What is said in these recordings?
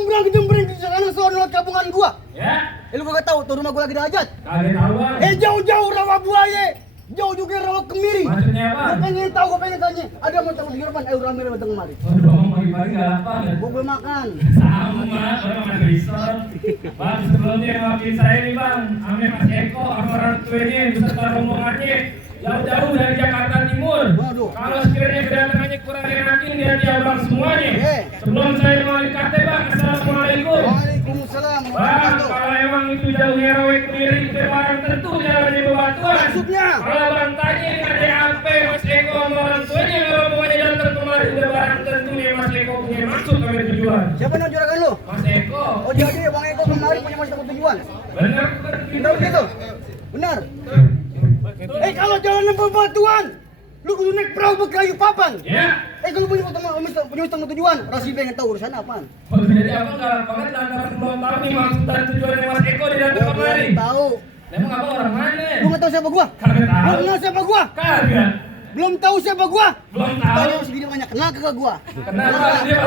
kejembrang di sana sono kampungan gua. Ya. Lu kagak tahu tuh rumah gua lagi dahajat. Kagak tahu bang. Jauh-jauh rawa buaya. Jauh juga rawa kemiri. Maksudnya apa? Gua pengen tanya. Ada mau tahu hirapan rame datang kemari. Waduh, bang pagi-pagi nggak lapar. Gua belum makan. Sama, orang makan resort. Bang, sebelumnya maafin saya nih bang, ame Mas Eko, sama orang tuanya beserta rombongannya jauh-jauh dari Jakarta Timur. Waduh. Kalau sekiranya kedatangannya kurang enakin di hati abang semuanya. Sebelum saya mau kata bang, assalamualaikum. Waalaikumsalam. Bang, kalau emang itu jauhnya rawa kemiri ke barang tentu jalan di bebatuan. Maksudnya? Kalau bang tanya ini ada apa Mas Eko sama orang tuanya kalau pokoknya datang kemari udah barang tentunya Mas Eko punya maksud kami tujuan. Siapa yang juragan lu? Mas Eko. Oh jadi Bang Eko kemari punya maksud tujuan. Benar Benar begitu? Benar. Kalau jalan bebatuan, lu kudu naik perahu berkayu papan. Ya. Kalau punya tujuan, Rasi pengen tahu urusan apaan? Oh, jadi abang galak banget lantaran belum tahu nih maksud dan tujuannya Mas Eko di datang kemari. Tahu. Emang abang orang mana? Lu nggak tahu siapa gua? Kagak tahu. Lu kenal siapa gua? Kagak. Belum tahu siapa gua? Belum tahu. Tanya segini banyak kenal kagak gua? Kenapa dia?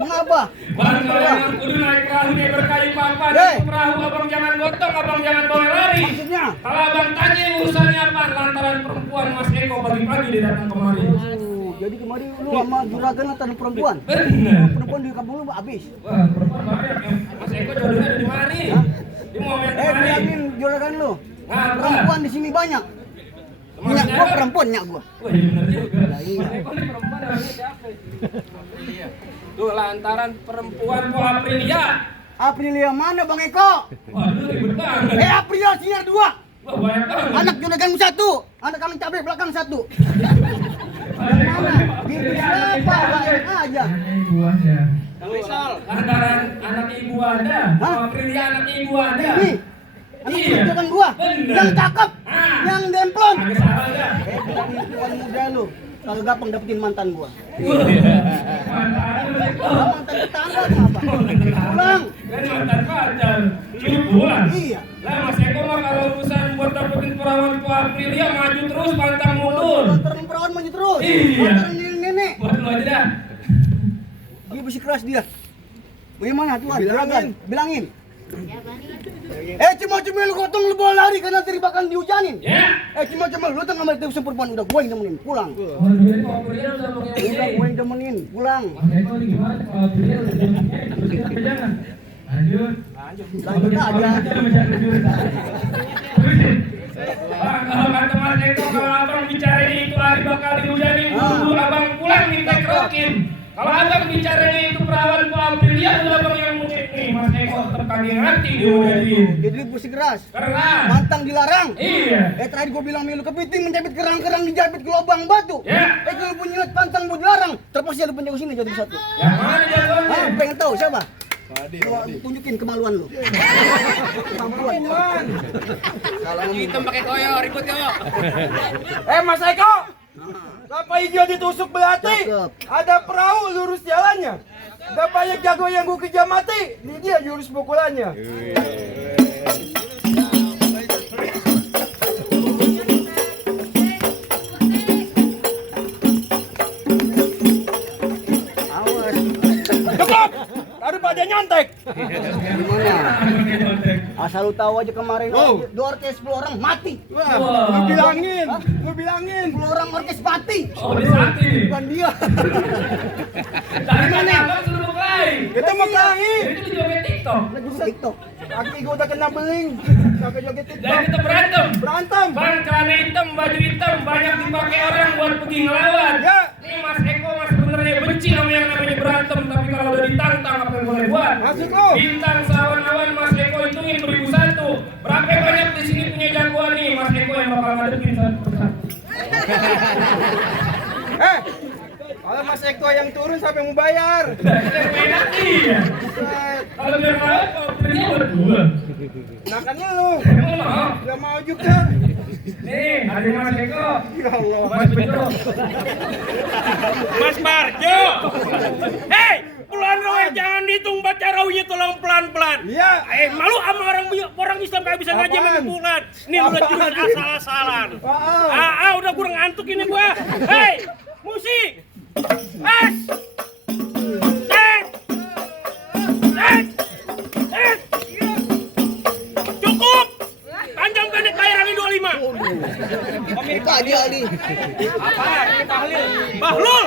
Mengapa? Bang, kalau yang kudu naik perahu nih berkayu papan, itu perahu abang jangan gotong, abang jangan bawa lari. Maksudnya? Kalau abang tanya urusannya apa, lantaran perempuan Mas Eko pagi-pagi dia datang kemari. Jadi kemarin lu sama juragan atau perempuan? Bener. Perempuan di kampung lu habis. Wah, perempuan banyak ya. Mas Eko jodohnya ada di mari. Dia mau main kemari. Bilangin juragan lu. Ngapa? Perempuan di sini banyak. Minyak gua perempuan, minyak gua. Wah, iya bener juga. Mas Eko ini perempuan namanya siapa? Tuh lantaran perempuan kok Aprilia. Aprilia mana Bang Eko? Waduh, ribet banget. Aprilia sinyal 2. Wah, banyak banget. Anak juragan 1. Anak kami cabai belakang 1. Mana? Bibi siapa? Banyak aja. Lantaran anak ibu ada. Aprilia anak ibu ada. Ini. Anak juragan gua. Bener. Yang cakep. Yang demplon. Agak salah dah. Bukan muda lu. Kalau gampang dapetin mantan gua. Mantan Mas Eko. Mantan tetangga apa? Pulang. Kan mantan pacar. Cukup pulang. Iya. Lah Mas Eko mah kalau urusan buat dapetin perawan ku Aprilia maju terus pantang mundur. Motoran perawan maju terus. Iya. Motoran nenek. Buat lu aja dah. Dia bersih keras dia. Bagaimana tuan? Bilangin. Cuma lu gotong lu bawa lari karena teribakan dihujanin. Ya. Cuma lu tengah ngambil telepon perempuan udah gua yang nemenin pulang. Oh, jadi kok Aprilia udah pakai Udah gua yang temenin pulang. Mas Eko ini gimana kalau Aprilia udah jadinya terus kita jangan. Lanjut. Lanjut aja. Bang, kalau kata Mas Eko kalau abang bicara itu hari bakal dihujanin buru abang pulang minta kerokin. Kalau abang bicaranya itu perawan ku Aprilia udah abang yang mungkin nih Mas Eko tetap kagak ngerti dihujanin. Jadi bersih keras. Keras. Mantang dilarang. Iya. Tadi gua bilang lu kepiting menjepit kerang-kerang dijepit ke lubang batu. Ya. Kalau punya pantang buat dilarang, terpaksa lu punya sini jadi satu. Yang mana jagoannya? Pengen tahu siapa? Tunjukin kemaluan lu. Kemampuan. Kalau hitam pakai koyor, ribut yuk. Mas Eko, kenapa hijau ditusuk belati? Cakep. Ada perahu lurus jalannya. Gak banyak jago yang gue kejar mati. Ini dia jurus pukulannya. Awas. Cukup! Daripada nyontek. Gimana? Asal lu tahu aja kemarin orkes 10 orang mati. Gue bilangin. 10 orang orkes mati. Oh, di sakti. Bukan dia. Dari mana abang suruh berkelahi? Kita mau kelahi. Itu di joget TikTok. Lagi TikTok. Kaki gue udah kena beling. Kaki joget Dan TikTok. kita berantem. Berantem. Bang, celana hitam, baju hitam, banyak dipakai orang buat pergi ngelawan. Ya. Nih Mas Eko mas sebenarnya benci sama yang namanya berantem, tapi kalau udah ditantang apa yang boleh buat? Maksud lu? Bintang sawan-awan Mas Eko hitungin 1001. Berapa banyak di sini punya jagoan nih Mas Eko yang bakal ngadepin satu persatu. Kalau Mas Eko yang turun siapa yang mau bayar? Yang enak iya. Kalau biar ngelawan, kalau pergi berdua. Nah kan lu. Emang mau? Gak mau juga. Nih, ada Mas Eko. Ya Allah. Mas Bejo. Mas Parjo. Hei, pelan roe jangan dihitung baca rawnya tolong pelan-pelan. Iya. Malu sama orang Islam kayak bisa ngaji sama bulan. Nih udah jurus asal-asalan. Udah kurang ngantuk ini gua. Hei, musik. Pak Haji Ali. Apaan? Ini Bahlil. Bahlul.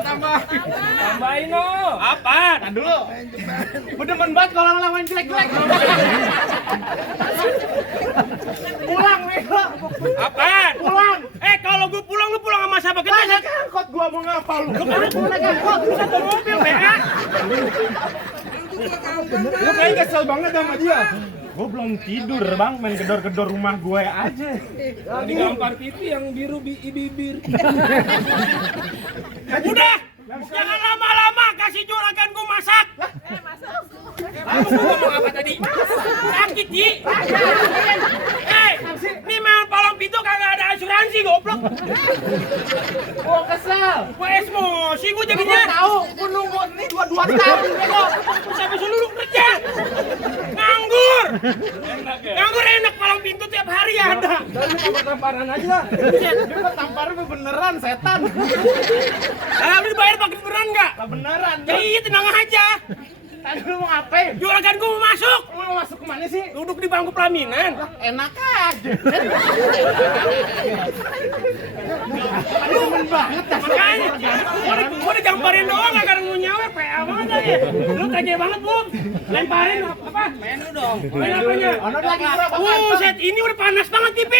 Tambah. Tambahin no. Apaan? Nah dulu. Bedemen banget kalau ngelawan jelek-jelek. Pulang, Bego. Apaan? Pulang. Kalau gue pulang, lu pulang sama siapa? Kita Naik angkot gua mau ngapa lu? Lu naik angkot, lu satu mobil, BA. Lu kayak kesel banget sama dia. Gue belum tidur bang, main gedor-gedor rumah gue aja. Di gampar pipi yang biru bibir. Udah, jangan lama-lama, kasih juragan gue masak. Kamu ngomong apa tadi? Sakit, Ji. Ini memang palang pintu kagak ada asuransi, goblok. Gue kesel. Gue emosi, gue jadinya. Tahu, gue nunggu ini 2 tahun. Sampai seluruh kerja. Nganggur. Nganggur enak, palang pintu tiap hari ada. Lu tampar-tamparan aja lah. Dia tamparan beneran, setan. Lu dibayar pakai beneran nggak? Beneran. Ya iya, tenang aja. Tadi lu mau ngapain? Juragan gue mau masuk. Lu mau masuk kemana sih? Duduk di bangku pelaminan. Enak aja. Lu demen banget dah. Makanya, gue udah gamparin doang, gak ada mau nyawer, PA banget aja. Lu kaya banget, Bum. Lemparin apa? Main lu dong. Main apanya? Ono lagi berapa? Set ini udah panas banget, TV.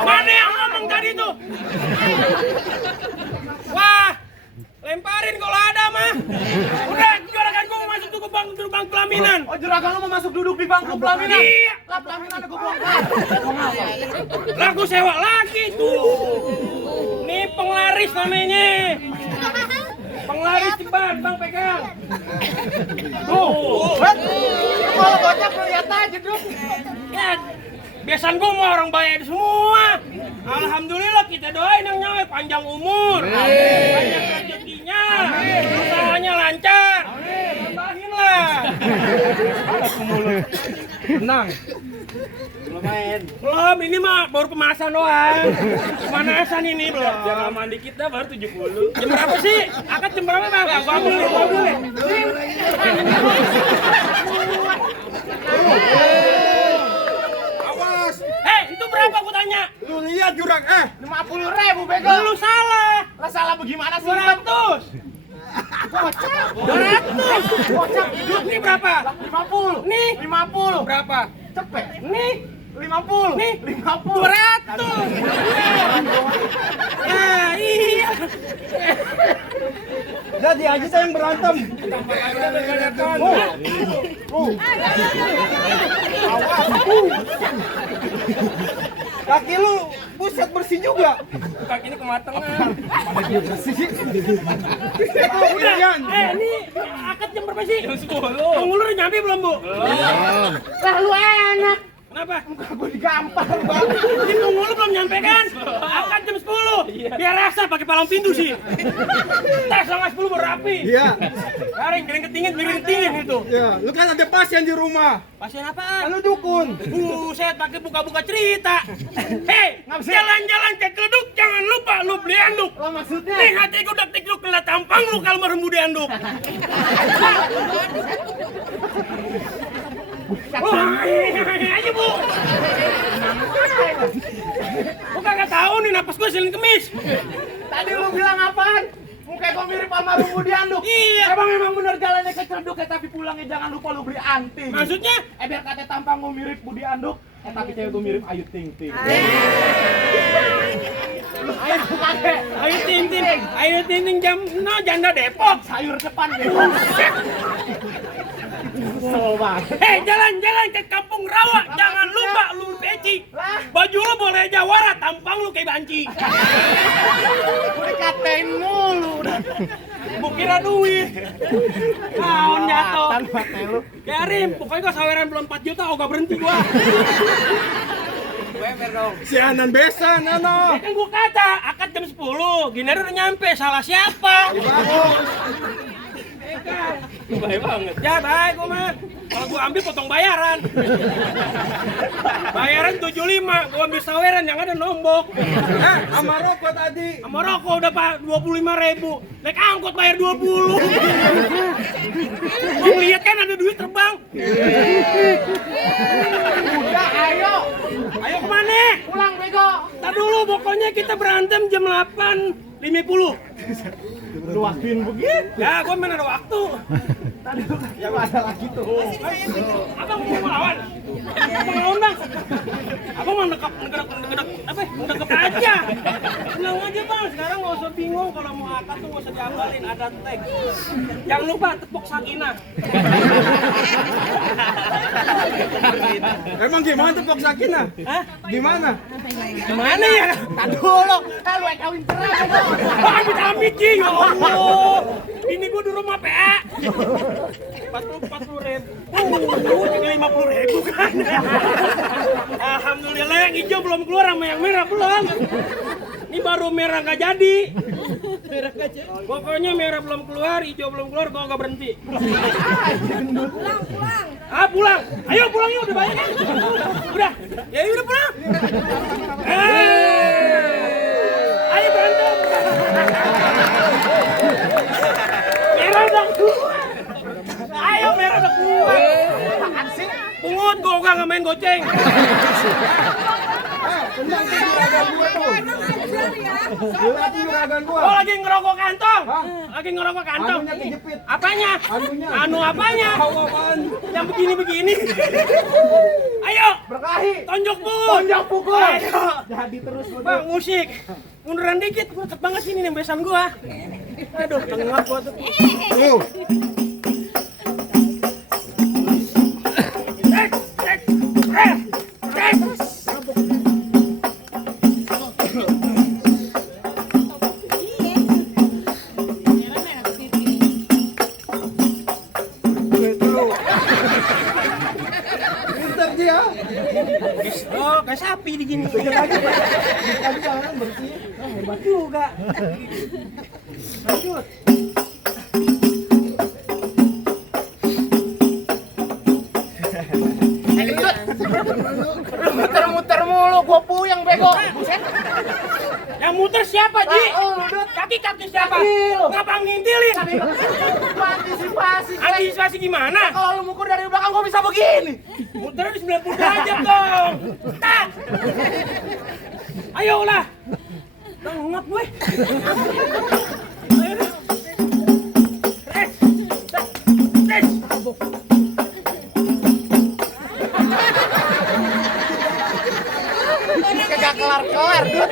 Mana yang ngomong tadi tuh? Wah, lemparin kalau ada mah. Udah, juragan gue mau masuk tuh ke bangku pelaminan. Oh, juragan lu mau masuk duduk di bangku pelaminan? Iya. Lah pelaminan gue bongkar. Lah gue sewa lagi tuh. Nih penglaris namanya. Penglaris cepat, Bang pegang. Tuh. Kalau bocah lu lihat aja dong. Ya, biasanya gue mau orang bayar semua. Alhamdulillah kita doain yang nyawa panjang umur, banyak rezekinya, usahanya lancar. Tambahin lah. Tenang. Belum, ini mah baru pemasan doang. Pemanasan ini belum. Jangan mandi kita baru 70. Jam berapa sih? Akad jam berapa bang? Gua ambil nih. Awas. Itu berapa gua tanya? Lu lihat jurang 50.000 Bego. Lu salah. Lah salah bagaimana sih? 200. Kocak. 200. Kocak. Ini berapa? 50. Nih. 50. Berapa? Cepet. Nih. 50. Nih. 50. 200. Nah, iya. Jadi aja saya yang berantem. Kaki lu buset bersih juga. Kaki ini kematangan. Udah. Ini akad jam berapa sih? Jam 10. Penghulu udah nyampe belum, Bu? Belum. Lah lu enak. Kenapa? Gue digampar banget. Ini penghulu belum nyampe kan? Akad jam 10. Biar rasa pakai palang pintu sih. Tas setengah 10 baru rapi. Iya. Garing ketingin itu. Ya, lu kan ada pasien di rumah. Pasien apaan? Kan lu dukun. Saya pakai buka-buka cerita. Hei, jalan-jalan ke Kleduk, jangan lupa lu beli anduk. Lah maksudnya? Nih hati gue udah lu kena tampang lu kalau meremu di anduk. Aja Bu. Gua kagak tahu nih napas gue silin kemis. Tadi lu bilang apaan? Muka gua mirip almarhum Budi Anduk. Iya. Emang bener jalannya ke Cerduk tapi pulangnya jangan lupa lu beli anting. Maksudnya? Biar kata tampang gua mirip Budi Anduk, tapi cewek gua mirip Ayu Ting Ting. Ayo ting ting jam janda Depok. Sayur depan deh. Kesel banget. Hei, jalan-jalan ke Kampung Rawa, jangan lupa lu peci. Baju lu boleh jawara, tampang lu kayak banci. Udah dikatain mulu. Gua kira duit. Naon jatuh. Mata lu. Biarin, pokoknya gua saweran belum 4 juta, gak berhenti gua. Si Anan besan, Ano. Ya kan gua kata, akad jam 10, Giner udah nyampe, salah siapa? Baik banget. Ya baik gua mah. Kalau gua ambil potong bayaran. Bayaran 75, gua ambil saweran yang ada nombok. Sama rokok tadi. Sama rokok udah Pak 25.000. Naik angkot bayar 20. Gua ngeliat kan ada duit terbang. Pokoknya kita berantem jam 8.50. Lu waktuin begitu. Ya, gua main ada waktu. Yang ada lagi tuh. Abang mau lawan? Abang lawan bang? Abang mau mendekap apa? Mendekap aja. Tenang aja bang. Sekarang nggak usah bingung kalau mau akad tuh nggak usah diamalin. Ada tag. Jangan lupa tepuk sakinah. Emang gimana tuh Pok Sakinah? Hah? Gimana? Gimana ya? Tadi dulu. Lu kawin cerai. Amit-amit Ji, ya Allah. Ini gua di rumah PA. 40 ribu. Tinggal 50 ribu kan. Alhamdulillah yang hijau belum keluar sama yang merah belum. Ini baru merah nggak jadi. Pokoknya merah belum keluar, hijau belum keluar, gua nggak berhenti. Pulang. Pulang. Ayo pulang yuk, udah banyak kan? Udah. Ya udah pulang. Ayo berantem. Merah udah keluar. Ayo merah udah keluar. Pungut, gua nggak main goceng. Tendang ke juragan gua tuh. Lagi juragan gua. Oh lagi ngerokok kantong. Lagi ngerokok kantong. Anunya kejepit. Apanya? Anunya. Anu apanya? Apaan? Yang begini-begini. Ayo. Berkahi. Tonjok pukul. Tonjok pukul. Ayo. Jadi terus Bang, musik. Munduran dikit, gua deket banget sini nih besan gua. Aduh, tengah gua tuh. Tuh. Cek, cek, cek, cek. Pintar dia. Oh, kayak sapi di gini. Tadi jangan bersih. Hebat juga. Lanjut. Muter-muter mulu, gua puyeng bego. Yang muter siapa, Ji? Kaki-kaki siapa? Ngapa ngintilin? Antisipasi. Antisipasi gimana? Kalau lu mukul dari belakang gua bisa begini. Muter di 90 derajat dong. Tak. Ayo lah. Tengok gue. Ayo. Res. Res. Kagak kelar-kelar, Dut.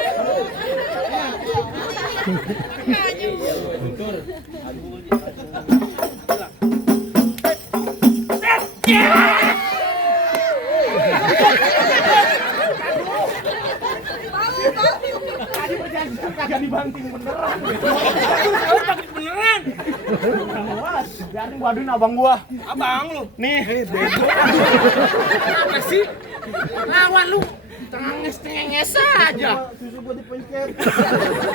Kagak dibanting beneran. Beneran. Biarin gua aduin abang gua. Abang lu. Nih, bego. Apa sih? Lawan lu. Tengenges aja. Susu gua dipencet.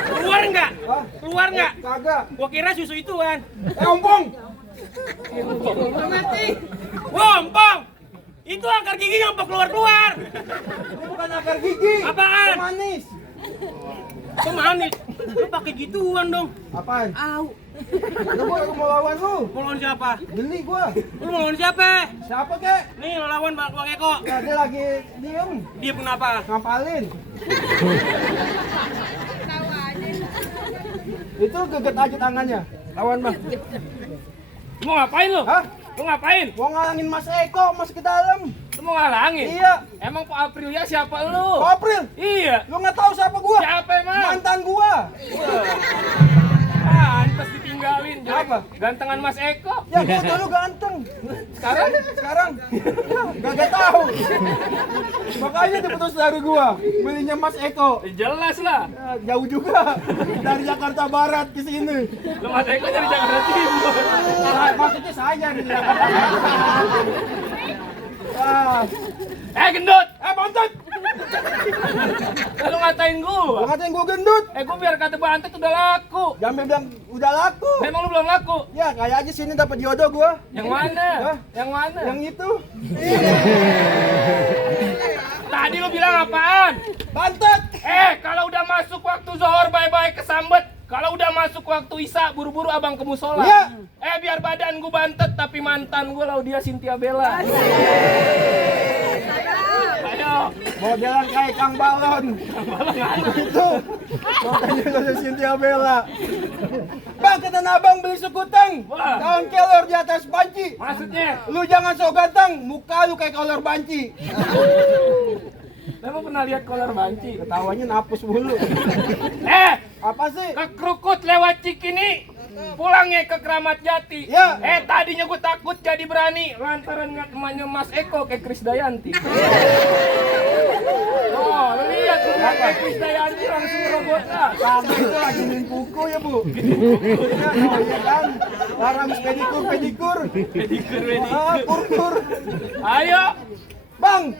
Keluar enggak? Hah? Keluar enggak? Kagak. Gua kira susu ituan. Ompong. Wah, Ompong. Itu akar gigi ngapa keluar-keluar? Ini bukan akar gigi. Apaan? Manis. Kok manis? Lu pakai gituan dong. Apaan? Au. Lu gua mau lawan lu. Mau lawan siapa? Geli gua. Lu mau lawan siapa? Siapa kek? Nih lo lawan Bang Eko. Ya, dia lagi diem. Dia kenapa? Ngapalin. Itu geget aja tangannya. Lawan bang. Lu mau ngapain lu? Hah? Lu ngapain? Mau ngalangin Mas Eko masuk ke dalam. Lu mau ngalangin? Iya. Emang Pak Aprilia siapa lu? April. Iya. Lu nggak tahu siapa gua? Siapa emang? Mantan gua. Pantes ditinggalin. jelek. Apa? Gantengan Mas Eko. Ya gua dulu ganteng. Sekarang? Gak tahu. Makanya diputus dari gua. Belinya Mas Eko. Jelas lah. Ya, jauh juga dari Jakarta Barat ke sini. Lu Mas Eko dari Jakarta Timur. Maksudnya saya di Jakarta. Ah, Gendut. bontot. Lu ngatain Lu gua. ngatain gua gendut. Gua biar kata bantet udah laku. Jangan bilang udah laku. Memang lu belum laku. Ya kayak aja sini dapat jodoh gua. Yang mana? Hah? Yang mana? Yang itu. Tadi lu bilang apaan? Bantet. Kalau udah masuk waktu zuhur bye-bye kesambet. Kalau udah masuk waktu isya buru-buru abang ke musola. Iya. Biar badan gua bantet tapi mantan gua Laudia Cynthia Bella. Ayo. Modelan kayak Kang Balon. Itu. Makanya lo Cynthia Bella. Bang, kata abang beli sekutang. Wah. Daun kelor di atas panci. Maksudnya, Lu jangan sok ganteng, muka lu kayak kolor banci. kamu pernah lihat kolor banci? Ketawanya napus mulu. Apa sih? Ke Krukut lewat Cikini, pulangnya ke Kramat Jati. Ya. Tadinya gue takut jadi berani lantaran ngeliat temannya Mas Eko kayak Krisdayanti. Oh, lu lihat tuh kayak Krisdayanti langsung robotnya. Kamu itu lagi main kuku ya, Bu? Oh iya kan? Larang pedikur. Kur. Ayo, Bang,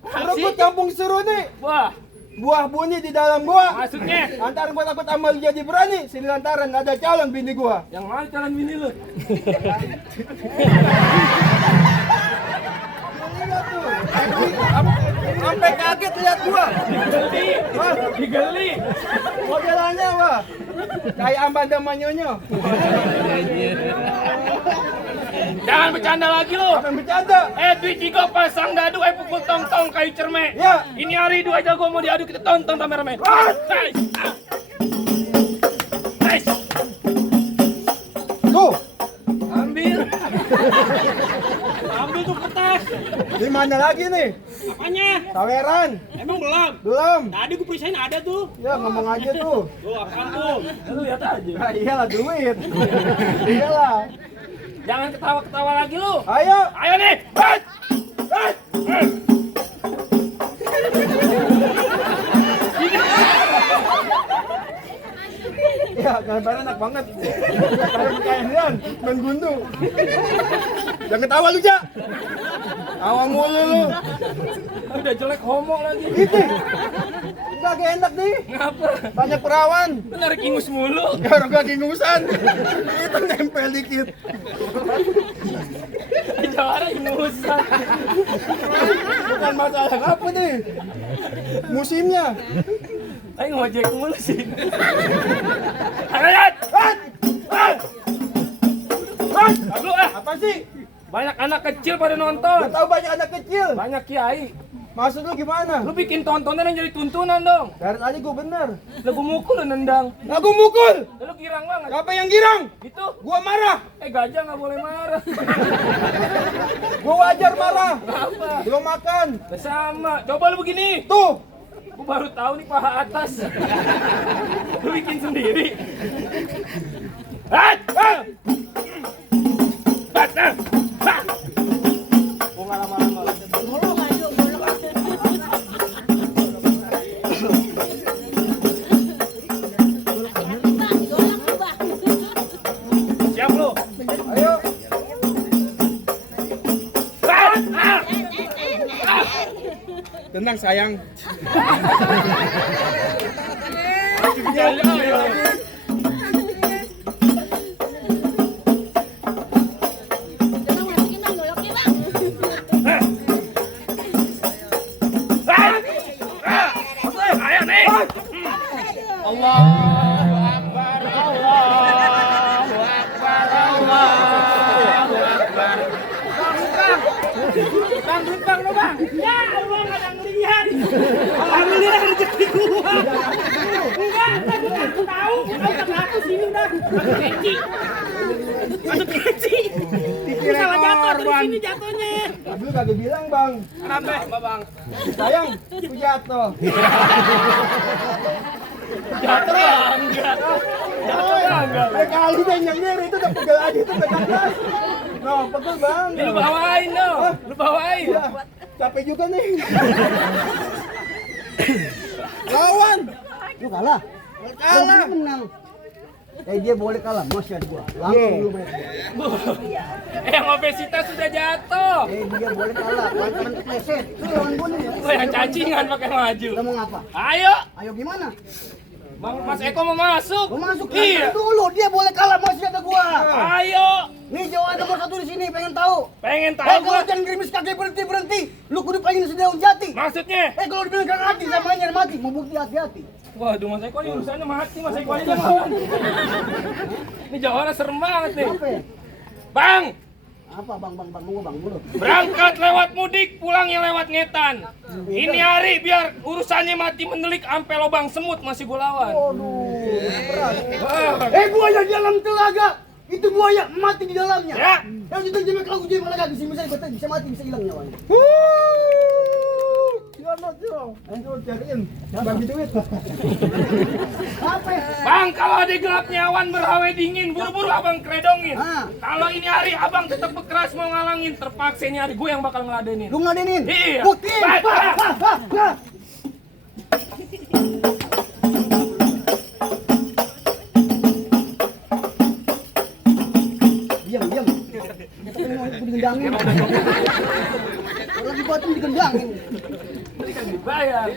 Krukut kampung seru nih. wah, Buah bunyi di dalam gua. maksudnya Lantaran gua takut amal jadi berani. Sini lantaran ada calon bini gua. yang mana calon bini lu? Lihat tuh. Sampai kaget lihat gua. Digeli. Modelannya wah. Kayak Ambanda Manyonyo. Jangan bercanda lagi lu. Apa yang bercanda? Duit Jigo pasang dadu, pukul tong-tong kayu cerme. Ya. Ini hari 2 jago mau diadu, kita tonton rame-rame. Guys, Tuh, ambil. Ambil tuh kertas. di mana lagi nih? Apanya? Saweran. Emang belum? Belum. Tadi gue perisain ada tuh. Ya ngomong aja tuh. Tuh apaan tuh? Lu lihat aja. Nah, iyalah duit. Iyalah. Jangan ketawa-ketawa lagi lu. Ayo. Ayo nih. Ya, gambar enak banget. Kayak kayaan main gundu. Jangan ketawa lu, Ja. Tawa mulu lu. Udah jelek homo lagi. Itu. Enggak enak nih. Ngapa? Banyak perawan. Lu narik ingus mulu. Ya orang gak ingusan. Itu nempel dikit. Jawara ingusan. Bukan masalah apa nih. Musimnya. Ayo ngojek mulu sih. Lihat. Lu Apa sih? banyak anak kecil pada nonton. Gak tahu banyak anak kecil. Banyak kiai. Maksud lu gimana? Lu bikin tontonan yang jadi tuntunan dong. Dari tadi gua bener. Lagu mukul lu nendang. Aku mukul. Lu girang banget. Siapa yang girang? Gitu. Gua marah. Gajah nggak boleh marah. Gua wajar marah. Apa? Belum makan. Sama. Coba lu begini. Tuh. Gua baru tahu nih paha atas. Lu bikin sendiri. Gua nggak lama-lama. Siap lu. Ayo. Tenang sayang. Ayo nih. Allahu Akbar. Allahu Akbar. Allahu Akbar. Bang, duit bang lo bang. Ya Allah nggak ada yang lihat. Alhamdulillah rezeki gua. Enggak, aku tahu. Aku sini udah. Keci. Masuk keci. Dikira Salah jatuh dari korban. sini jatuhnya. Tapi lu kagak bilang bang. Kenapa bang? Sayang, aku jatuh. Jatuh enggak. Jatuh enggak. Kali deh nyengir itu udah pegel aja itu pegang gas. Nah, pegel bang. Lu bawain dong. Lu bawain. Ya, capek juga nih. Lawan. Lu kalah. Kalah. Lu menang. Dia boleh kalah, masya gua. Langsung lu main. Yang obesitas sudah jatuh. Dia boleh kalah. Lantaran kepleset. Lu lawan gua nih. Lu yang cacingan pakai maju. Lu mau ngapa? Ayo, Ayo gimana? Mas Eko mau masuk. Lu masuk Iya. dulu. Dia boleh kalah, masih ada gua. Ayo. Nih Jawa nomor 1 di sini, pengen tahu. Pengen tahu Kalau gua. jangan gerimis kaki berhenti. Lu kudu pengen sedaun jati. Maksudnya? Kalau dibilang kagak hati sama nyari mati, mau bukti hati-hati. Waduh, Mas Eko ini urusannya mati, Mas Eko aja lawan. Ini Jawara serem banget nih. Apa ya? Bang, Apa bang mulu. Berangkat lewat mudik, pulangnya lewat ngetan. Ini hari biar urusannya mati mendelik ampe lobang semut masih gue lawan. Buaya dalam telaga. Itu buaya mati di dalamnya. Ya. Yang itu jemek lagu jemek lagi bisa mati bisa hilang nyawanya. Cariin, bagi duit. Apa ya? Bang, kalau ada gelapnya awan berhawe dingin, buru-buru abang kredongin. Kalau ini hari abang tetap berkeras mau ngalangin, terpaksa ini hari gue yang bakal ngeladenin. Lu ngadenin? Iya. Buktiin. Baik, Pak. Diam. Kita pengen mau digendangin. Kalau lagi batu digendangin. Bayar.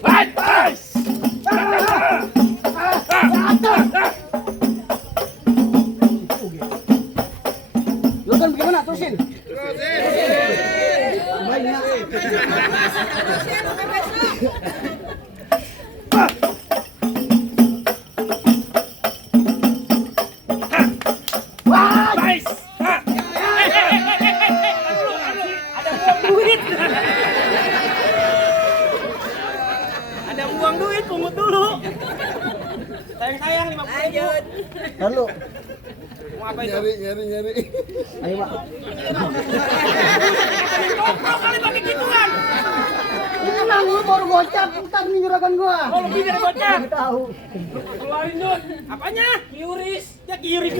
Baik, Mas. Lu kan bagaimana? Terusin. Baiknya. Baik. Ada buang duit, pungut dulu. Sayang 50.000. Lalu. Mau apa itu? Nyari. Ayo, Pak. Kopro kali pakai gituan. Tenang, lu baru gocap, entar nih juragan gua. Oh, lebih dari gocap. Nggak tahu. Keluarin Dun. Apanya? Kiuris. Ya kiuris.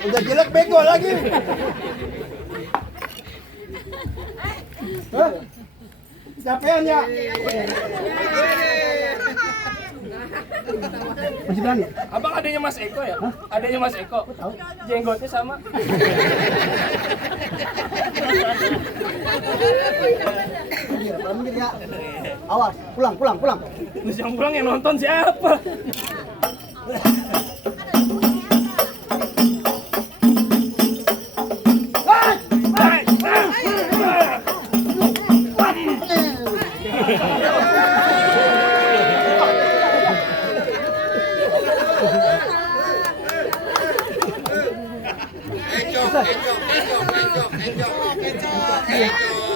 Udah jelek bego lagi. Hah? Capean ya? Masih berani? Abang adanya Mas Eko ya? Adanya Mas Eko. Tahu. Jenggotnya sama. Kalau mikir ya. Awas, pulang. Terus yang pulang yang nonton siapa?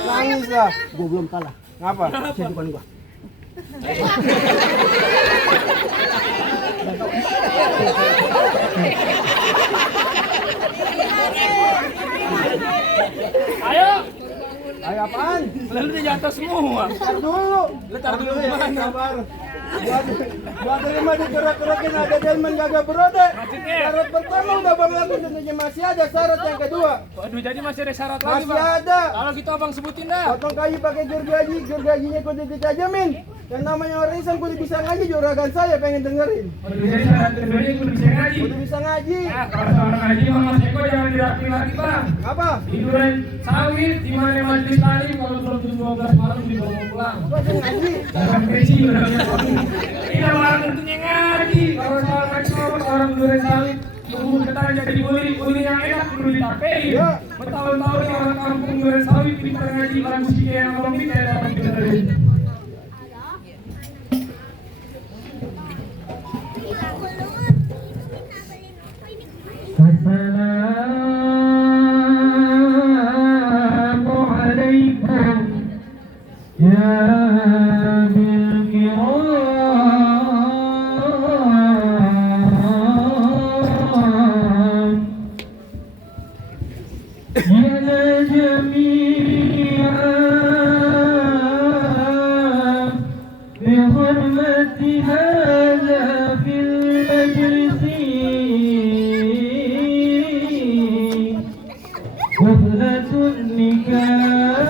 Nangis lah. Gua belum kalah. Ngapa? Saya bukan gua. Ayo. Ayo apaan? Lalu dia jatuh semua. Tar dulu. Lu tar dulu gimana? Sabar. Gua terima dikerak-kerakin ada delman gagak berode. Maksudnya? Syarat pertama udah bang lakuin tentunya masih ada syarat yang kedua. Waduh, jadi masih ada syarat lagi, Masih Bang. ada. Kalau gitu abang sebutin dah. Potong kayu pakai gergajinya kudu ditajamin. Yang namanya warisan kudu bisa ngaji juragan saya pengen dengerin. Waduh, jadi syarat keduanya kudu bisa ngaji. Kudu bisa ngaji. Nah, kalau seorang ngaji mah Mas Eko jangan dirapi lagi, Bang. Apa? Tiduran sawit di mana majelis taklim kalau belum jam 12 malam dibawa pulang. Gua aja ngaji. Jangan keci orangnya. Tidak orang tentunya ngaji. Kalau soal ngaji orang tiduran sawit tunggu kita jadi uli yang enak perlu ditapein. Ya. Bertahun-tahun nih orang kampung tiduran sawit pintar ngaji orang musiknya yang ngomong kita yang dapat dengerin. Assalamu alaikum ya bil kiram ya jami'an bi hurmati hadha fil majlisi حفلة النكاح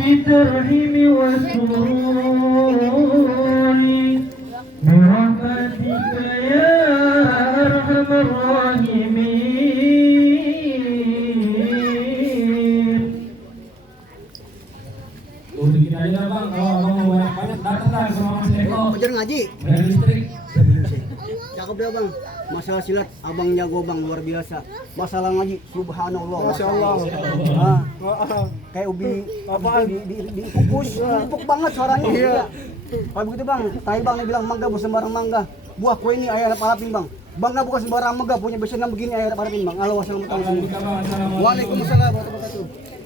بترحم وسرور برحمتك يا أرحم الراحمين ngaji. Listrik. Cakep ya bang. Masalah silat abang jago bang luar biasa. Masalah ngaji subhanallah. Masya Allah. Ah, Ah, kayak ubi Apaan? di kukus, empuk banget suaranya. Iya. Kalau begitu bang, tadi bang dia bilang mangga bukan sembarang mangga. Buah kue ini ayah palapin bang. Bangga bukan sembarang mangga, punya besaran begini ayah palapin bang. Halo wassalamualaikum. Assalamualaikum. Waalaikumsalam warahmatullahi wabarakatuh.